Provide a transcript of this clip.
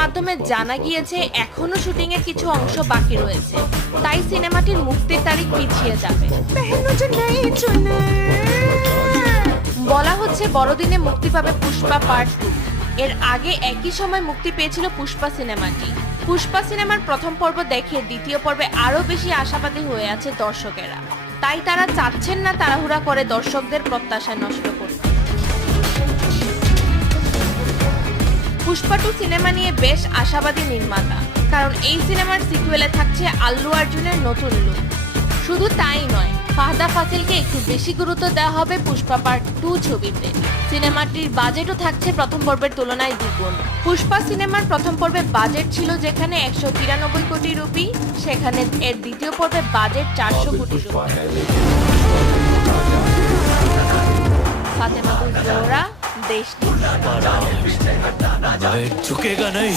মাধ্যমে জানা গিয়েছে এখনো শুটিং এর কিছু অংশ বাকি রয়েছে, তাই সিনেমাটির মুক্তির তারিখ পিছিয়ে যাবে। বলা হচ্ছে বড়দিনে মুক্তি পাবে পুষ্পা পার্ট 2। এর আগে একই সময় মুক্তি পেয়েছিল পুষ্পা সিনেমাটি। পুষ্পা সিনেমার প্রথম পর্ব দেখে দ্বিতীয় পর্বে আরো বেশি আশাবাদী হয়ে আছে দর্শকেরা, তাই তারা চাচ্ছেন না তাড়াহুড়া করে দর্শকদের প্রত্যাশা নষ্ট করতে। পুষ্পা 2 সিনেমা নিয়ে বেশ আশাবাদী নির্মাতা, কারণ এই সিনেমার সিকুয়েলে থাকছে আল্লু অর্জুনের নতুন লুক। শুধু তাই নয়, ফাহাদ ফাসিলকে একটু বেশি গুরুত্ব দেওয়া হবে পুষ্পা পার্ট 2 ছবিতে। সিনেমাটির বাজেটও থাকছে প্রথম পর্বের তুলনায় দ্বিগুণ। পুষ্পা সিনেমার প্রথম পর্বে বাজেট ছিল যেখানে 193 কোটি রুপি, সেখানে এর দ্বিতীয় পর্বে বাজেট 400 কোটি রুপি। ফাতেমা জোহরা, দেশ টিভি।